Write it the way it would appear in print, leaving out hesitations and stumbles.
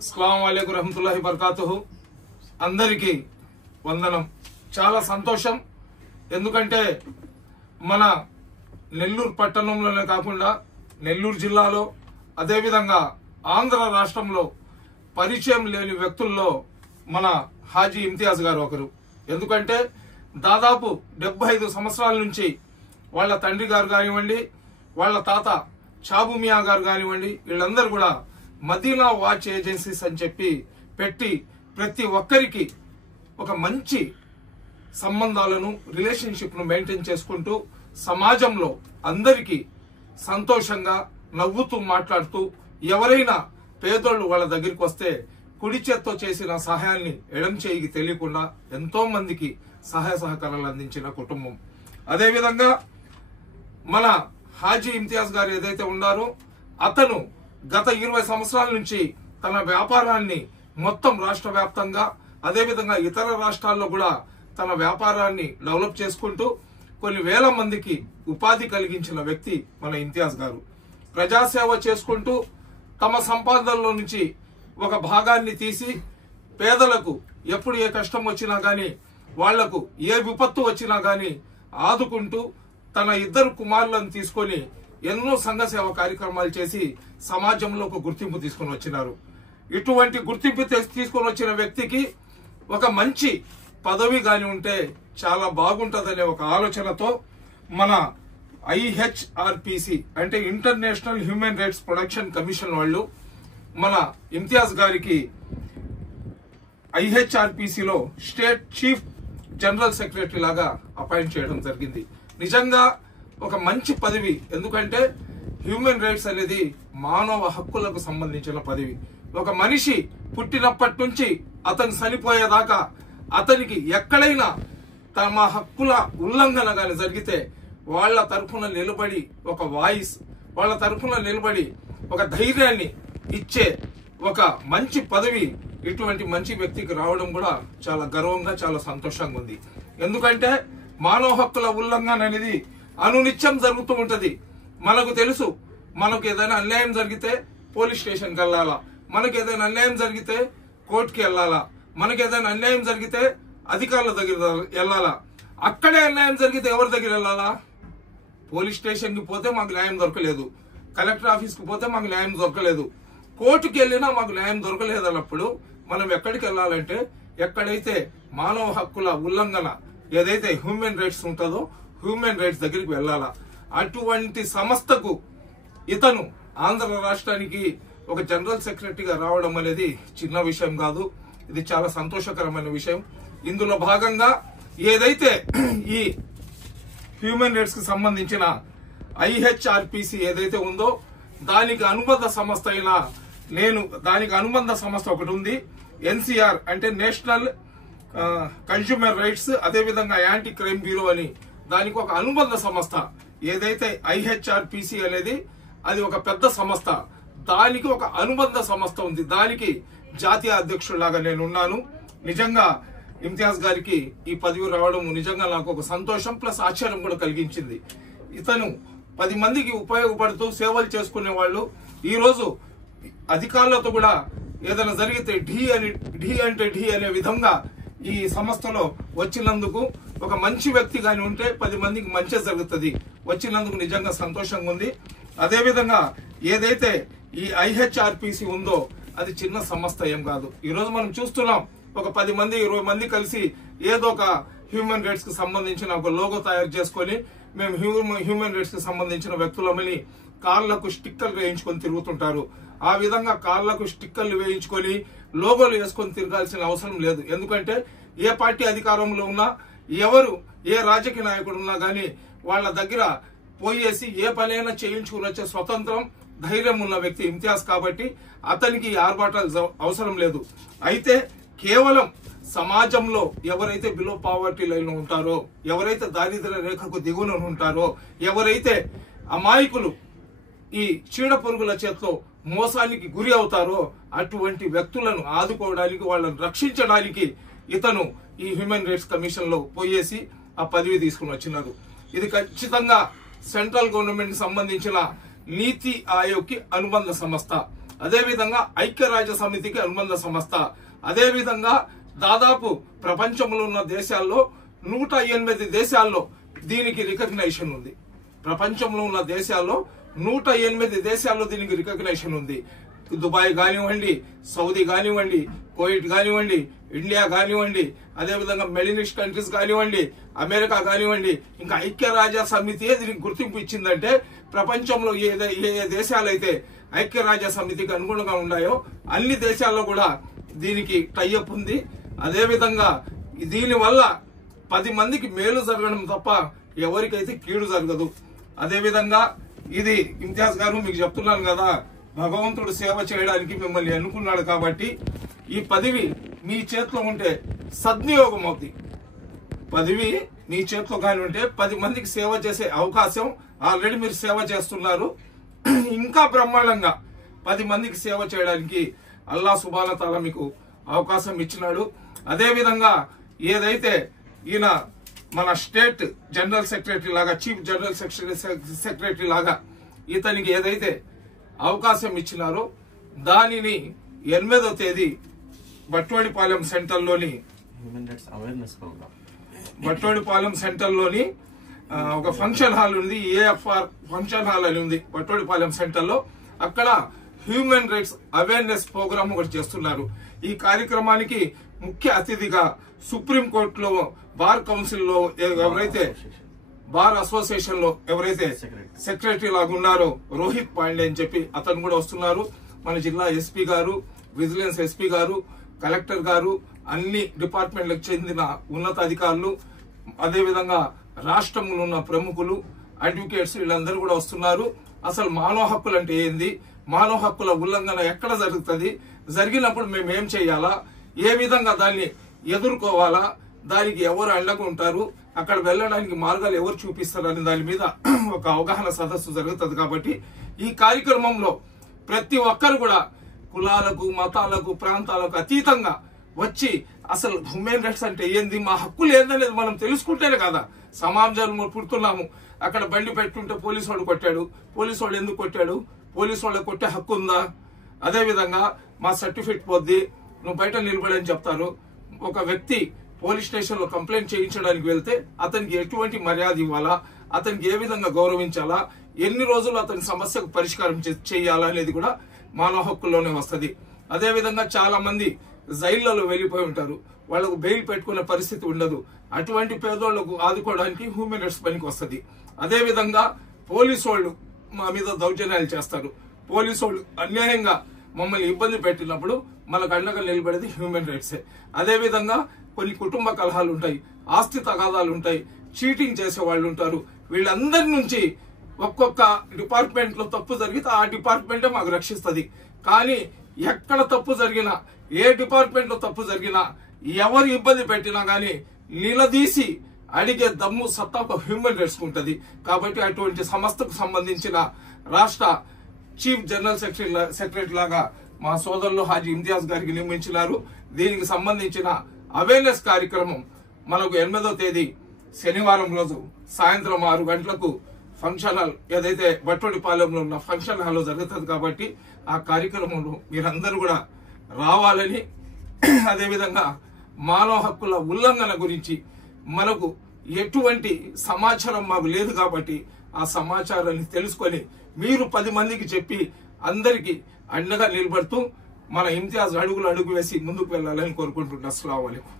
అస్సలాము అలైకుం రహమతుల్లాహి బర్కాతుహు. అందరికీ వందనం. చాలా సంతోషం. ఎందుకంటే మన నెల్లూరు పట్టణంలోనే కాకుండా నెల్లూరు జిల్లాలో అదేవిధంగా ఆంధ్ర రాష్ట్రంలో పరిచయం లేని వ్యక్తుల్లో మన హాజీ ఇమ్తియాజ్ గారు ఒకరు. ఎందుకంటే దాదాపు 75 సంవత్సరాల నుంచి వాళ్ళ తండ్రి గారు కానివ్వండి, వాళ్ళ తాత చాబు మియా గారు కానివ్వండి, వీళ్ళందరూ కూడా మదీనా వాచ్ ఏజెన్సీస్ అని చెప్పి పెట్టి ప్రతి ఒక్కరికి ఒక మంచి సంబంధాలను రిలేషన్షిప్ ను మెయింటైన్ చేసుకుంటూ సమాజంలో అందరికీ సంతోషంగా నవ్వుతూ మాట్లాడుతూ ఎవరైనా పేదోళ్ళు వాళ్ళ దగ్గరికి వస్తే కుడి చేత్తో చేసిన సహాయాన్ని ఎడం చేయికి తెలియకుండా ఎంతో మందికి సహాయ సహకారాలు అందించిన కుటుంబం. అదేవిధంగా మన హాజీ ఇమ్తియాజ్ గారు ఏదైతే ఉన్నారో అతను గత 20 సంవత్సరాల నుంచి తన వ్యాపారాన్ని మొత్తం రాష్ట్ర వ్యాప్తంగా అదేవిధంగా ఇతర రాష్ట్రాల్లో కూడా తన వ్యాపారాన్ని డెవలప్ చేసుకుంటూ కొన్ని వేల మందికి ఉపాధి కలిగించిన వ్యక్తి మన ఇమ్తియాజ్ గారు. ప్రజాసేవ చేసుకుంటూ తమ సంపాదనలో నుంచి ఒక భాగాన్ని తీసి పేదలకు ఎప్పుడు ఏ కష్టం వచ్చినా గాని వాళ్లకు ఏ విపత్తు వచ్చినా గాని ఆదుకుంటూ తన 2 కుమారులను తీసుకొని ఎన్నో సంఘ సేవ కార్యక్రమాలు చేసి సమాజంలో ఒక గుర్తింపు తీసుకొని వచ్చినారు. ఇటువంటి గుర్తింపు తీసుకొని వచ్చిన వ్యక్తికి ఒక మంచి పదవి గాని ఉంటే చాలా బాగుంటదనే ఒక ఆలోచనతో మన IHRPC అంటే international human rights protection commission వాళ్ళు మన ఇమ్తియాజ్ గారికి IHRPC లో స్టేట్ చీఫ్ జనరల్ సెక్రటరీ లాగా అపాయింట్ చేయడం జరిగింది. నిజంగా ఒక మంచి పదవి. ఎందుకంటే హ్యూమన్ రైట్స్ అనేది మానవ హక్కులకు సంబంధించిన పదవి. ఒక మనిషి పుట్టినప్పటి నుంచి అతను చనిపోయేదాకా అతనికి ఎక్కడైనా తమ హక్కుల ఉల్లంఘన గాని జరిగితే వాళ్ళ తరఫున నిలబడి ఒక వాయిస్, వాళ్ళ తరఫున నిలబడి ఒక ధైర్యాన్ని ఇచ్చే ఒక మంచి పదవి ఇటువంటి మంచి వ్యక్తికి రావడం కూడా చాలా గర్వంగా చాలా సంతోషంగా ఉంది. ఎందుకంటే మానవ హక్కుల ఉల్లంఘన అనేది అనునిత్యం జరుగుతూ ఉంటది. మనకు తెలుసు, మనకు ఏదైనా అన్యాయం జరిగితే పోలీస్ స్టేషన్కి వెళ్ళాలా, మనకు ఏదైనా అన్యాయం జరిగితే కోర్టుకి వెళ్ళాలా, మనకు ఏదైనా అన్యాయం జరిగితే అధికారుల దగ్గర వెళ్ళాలా. అక్కడే అన్యాయం జరిగితే ఎవరి దగ్గర వెళ్ళాలా? పోలీస్ స్టేషన్ కి పోతే మాకు న్యాయం దొరకలేదు, కలెక్టర్ ఆఫీస్ కి పోతే మాకు న్యాయం దొరకలేదు, కోర్టుకి వెళ్ళినా మాకు న్యాయం దొరకలేదు అన్నప్పుడు మనం ఎక్కడికి వెళ్ళాలంటే ఎక్కడైతే మానవ హక్కుల ఉల్లంఘన ఏదైతే హ్యూమన్ రైట్స్ ఉంటుందో హ్యూమన్ రైట్స్ దగ్గరికి వెళ్ళాలా. అటువంటి సంస్థకు ఇతను ఆంధ్ర రాష్ట్రానికి ఒక జనరల్ సెక్రటరీగా రావడం అనేది చిన్న విషయం కాదు. ఇది చాలా సంతోషకరమైన విషయం. ఇందులో భాగంగా ఏదైతే ఈ హ్యూమన్ రైట్స్ కి సంబంధించిన IHRPC ఏదైతే ఉందో దానికి అనుబంధ సంస్థ అయిన దానికి అనుబంధ సంస్థ ఒకటి ఉంది. NCR అంటే నేషనల్ కన్స్యూమర్ రైట్స్, అదేవిధంగా యాంటీ క్రైమ్ బ్యూరో అని దానికి ఒక అనుబంధ సంస్థ ఏదైతే IHRPC అనేది అది ఒక పెద్ద సంస్థ. దానికి ఒక అనుబంధ సంస్థ ఉంది. దానికి జాతీయ అధ్యక్షుడిలాగా నేనున్నాను. నిజంగా ఇమ్తియాజ్ గారికి ఈ పదవి రావడం నిజంగా నాకు ఒక సంతోషం ప్లస్ ఆశ్చర్యం కూడా కలిగించింది. ఇతను 10 మందికి ఉపయోగపడుతూ సేవలు చేసుకునే వాళ్ళు ఈ రోజు అధికారులతో కూడా ఏదైనా జరిగితే ఢీ అంటే ఢీ అనే విధంగా ఈ సంస్థలో వచ్చినందుకు ఒక మంచి వ్యక్తి గాని ఉంటే 10 మందికి మంచి జరుగుతుంది. వచ్చినందుకు నిజంగా సంతోషంగా ఉంది. అదేవిధంగా ఏదైతే ఈ IHRPC ఉందో అది చిన్న సంస్థ ఏం కాదు. ఈ రోజు మనం చూస్తున్నాం, ఒక 10 మంది 20 మంది కలిసి ఏదో ఒక హ్యూమన్ రైట్స్ కి సంబంధించిన ఒక లోగో తయారు చేసుకుని మేము హ్యూమన్ రైట్స్ కి సంబంధించిన వ్యక్తులమని కార్లకు స్టిక్కర్లు వేయించుకొని తిరుగుతుంటారు. ఆ విధంగా కార్లకు స్టిక్కర్లు వేయించుకొని లోగోలు వేసుకొని తిరగాల్సిన అవసరం లేదు. ఎందుకంటే ఏ పార్టీ అధికారంలో ఉన్నా ఎవరు ఏ రాజకీయ నాయకుడు ఉన్నా గానీ వాళ్ళ దగ్గర పోయేసి ఏ పనైనా చేయించుకుని వచ్చే స్వతంత్రం ధైర్యం ఉన్న వ్యక్తి ఇమ్తియాజ్ కాబట్టి అతనికి ఆర్భాటాలు అవసరం లేదు. అయితే కేవలం సమాజంలో ఎవరైతే బిలో పావర్టీ లైన్ లో ఉంటారో, ఎవరైతే దారిద్ర్య రేఖకు దిగువన ఉంటారో, ఎవరైతే అమాయకులు ఈ చీడ పురుగుల చేతిలో మోసానికి గురి అవుతారో అటువంటి వ్యక్తులను ఆదుకోవడానికి వాళ్ళను రక్షించడానికి ఇతను ఈ హ్యూమన్ రైట్స్ కమిషన్ లో పోయేసి ఆ పదవి తీసుకుని వచ్చినారు. ఇది ఖచ్చితంగా సెంట్రల్ గవర్నమెంట్ కి సంబంధించిన నీతి ఆయోగ్ కి అనుబంధ సంస్థ. అదేవిధంగా ఐక్యరాజ్య సమితికి అనుబంధ సంస్థ, అదేవిధంగా దాదాపు ప్రపంచంలో ఉన్న దేశాల్లో 108 దేశాల్లో దీనికి రికగ్నైజేషన్ ఉంది. ప్రపంచంలో ఉన్న దేశాల్లో 108 దేశాల్లో దీనికి రికగ్నైజేషన్ ఉంది. దుబాయ్ కానివ్వండి, సౌదీ కానివ్వండి, కువైట్ కానివ్వండి, ఇండియా కానివ్వండి, అదేవిధంగా మిడిల్ ఈస్ట్ కంట్రీస్ కానివ్వండి, అమెరికా కానివ్వండి, ఇంకా ఐక్యరాజ్య సమితి దీనికి గుర్తింపు ఇచ్చిందంటే ప్రపంచంలో ఏ దేశాలైతే ఐక్యరాజ్య సమితికి అనుగుణంగా ఉన్నాయో అన్ని దేశాల్లో కూడా దీనికి టైఅప్ ఉంది. అదేవిధంగా దీనివల్ల 10 మందికి మేలు జరగడం తప్ప ఎవరికైతే కీడు జరగదు. అదేవిధంగా ఇది ఇంతియాజ్ గారు మీకు చెప్తున్నాను కదా, భగవంతుడు సేవ చేయడానికి మిమ్మల్ని ఎన్నుకున్నాడు కాబట్టి ఈ పదవి మీ చేతిలో ఉంటే సద్వినియోగం అవుతుంది. పదవి మీ చేతిలో కానీ ఉంటే 10 మందికి సేవ చేసే అవకాశం, ఆల్రెడీ మీరు సేవ చేస్తున్నారు, ఇంకా బ్రహ్మాండంగా 10 మందికి సేవ చేయడానికి అల్లా సుబ్హానహు వ తఆలా మీకు అవకాశం ఇచ్చినాడు. అదేవిధంగా ఏదైతే ఈయన మన స్టేట్ జనరల్ సెక్రటరీ లాగా, చీఫ్ జనరల్ సెక్రటరీ లాగా ఇతనికి ఏదైతే అవకాశం ఇచ్చినారో దానిని 8వ తేదీ బట్వాడిపాలెం సెంటర్లోని ఒక ఫంక్షన్ హాల్ ఉంది, ఏఎఫ్ఆర్ ఫంక్షన్ హాల్ అని ఉంది బట్వాడిపాలెం సెంటర్ లో. అక్కడ హ్యూమన్ రైట్స్ అవేర్నెస్ ప్రోగ్రామ్ ఒకటి చేస్తున్నారు. ఈ కార్యక్రమానికి ముఖ్య అతిథిగా సుప్రీంకోర్టులో బార్ కౌన్సిల్ లో ఎవరైతే బార్ అసోసియేషన్ లో ఎవరైతే సెక్రటరీ లాగా ఉన్నారో రోహిత్ పాండే అని చెప్పి అతను కూడా వస్తున్నారు. మన జిల్లా ఎస్పీ గారు, విజిలెన్స్ ఎస్పీ గారు, కలెక్టర్ గారు, అన్ని డిపార్ట్మెంట్లకు చెందిన ఉన్నత అధికారులు, అదేవిధంగా రాష్ట్రంలో ఉన్న ప్రముఖులు, అడ్వకేట్స్ వీళ్ళందరూ కూడా వస్తున్నారు. అసలు మానవ హక్కులు అంటే ఏంది, మానవ హక్కుల ఉల్లంఘన ఎక్కడ జరుగుతుంది, జరిగినప్పుడు మేము ఏం చేయాలా, ఏ విధంగా దాన్ని ఎదుర్కోవాలా, దానికి ఎవరు అండగా ఉంటారు, అక్కడ వెళ్ళడానికి మార్గాలు ఎవరు చూపిస్తారని దాని మీద ఒక అవగాహన సదస్సు జరుగుతుంది. కాబట్టి ఈ కార్యక్రమంలో ప్రతి ఒక్కరు కూడా కులాలకు, మతాలకు, ప్రాంతాలకు అతీతంగా వచ్చి అసలు హ్యూమన్ రైట్స్ అంటే ఏంది, మా హక్కులు ఏందనేది మనం తెలుసుకుంటేనే కదా సమాజంలో పుడుతున్నాము. అక్కడ బండి పెట్టుంటే పోలీసు వాడు కొట్టాడు, పోలీసు వాడు ఎందుకు కొట్టాడు, పోలీసు వాళ్ళకి కొట్టే హక్కు ఉందా? అదేవిధంగా మా సర్టిఫికేట్ పోద్ది, నువ్వు బయట నిలబడని చెప్తారు. ఒక వ్యక్తి పోలీస్ స్టేషన్ లో కంప్లైంట్ చేయించడానికి వెళ్తే అతనికి ఎటువంటి మర్యాద ఇవ్వాలా, అతనికి ఏ విధంగా గౌరవించాలా, ఎన్ని రోజులు అతని సమస్యకు పరిష్కారం చేయాలా అనేది కూడా మానవ హక్కుల్లోనే వస్తుంది. అదేవిధంగా చాలా మంది జైళ్లలో వెళ్లిపోయి ఉంటారు, వాళ్లకు బెయిల్ పెట్టుకునే పరిస్థితి ఉండదు. అటువంటి పేదోళ్లకు ఆదుకోవడానికి హ్యూమన్ రైట్స్ పనికి వస్తుంది. అదేవిధంగా పోలీసు వాళ్ళు మా మీద దౌర్జన్యాలు చేస్తారు, పోలీసు వాళ్ళు అన్యాయంగా మమ్మల్ని ఇబ్బంది పెట్టినప్పుడు మనకు అండగా నిలబడేది హ్యూమన్ రైట్సే. అదేవిధంగా కొన్ని కుటుంబ కలహాలు ఉంటాయి, ఆస్తి తగాదాలు ఉంటాయి, చీటింగ్ చేసే వాళ్ళు ఉంటారు. వీళ్ళందరి నుంచి ఒక్కొక్క డిపార్ట్మెంట్ లో తప్పు జరిగితే ఆ డిపార్ట్మెంటే మాకు రక్షిస్తుంది. కానీ ఎక్కడ తప్పు జరిగినా, ఏ డిపార్ట్మెంట్ లో తప్పు జరిగినా, ఎవరు ఇబ్బంది పెట్టినా గానీ నిలదీసి అడిగే దమ్ము సత్తా ఒక హ్యూమన్ రైట్స్ ఉంటుంది. కాబట్టి అటువంటి సంస్థకు సంబంధించిన రాష్ట్ర చీఫ్ జనరల్ సెక్రటరీ లాగా మా సోదరులు హాజీ ఇంతియాజ్ గారికి నియమించినారు. దీనికి సంబంధించిన అవేర్నెస్ కార్యక్రమం మనకు 8వ తేదీ శనివారం రోజు సాయంత్రం 6 గంటలకు ఫంక్షన్ హాల్, ఏదైతే బట్వాడిపాలెంలో ఉన్న ఫంక్షన్ హాల్లో జరుగుతుంది. కాబట్టి ఆ కార్యక్రమంలో మీరందరూ కూడా రావాలని, అదేవిధంగా మానవ హక్కుల ఉల్లంఘన గురించి మనకు ఎటువంటి సమాచారం మాకు లేదు కాబట్టి ఆ సమాచారాన్ని తెలుసుకొని మీరు 10 మందికి చెప్పి అందరికీ అండగా నిలబడుతూ మన ఇంతియాజ్ అడుగు వేసి ముందుకు వెళ్ళాలని కోరుకుంటున్నా. అస్సలాము అలైకుం.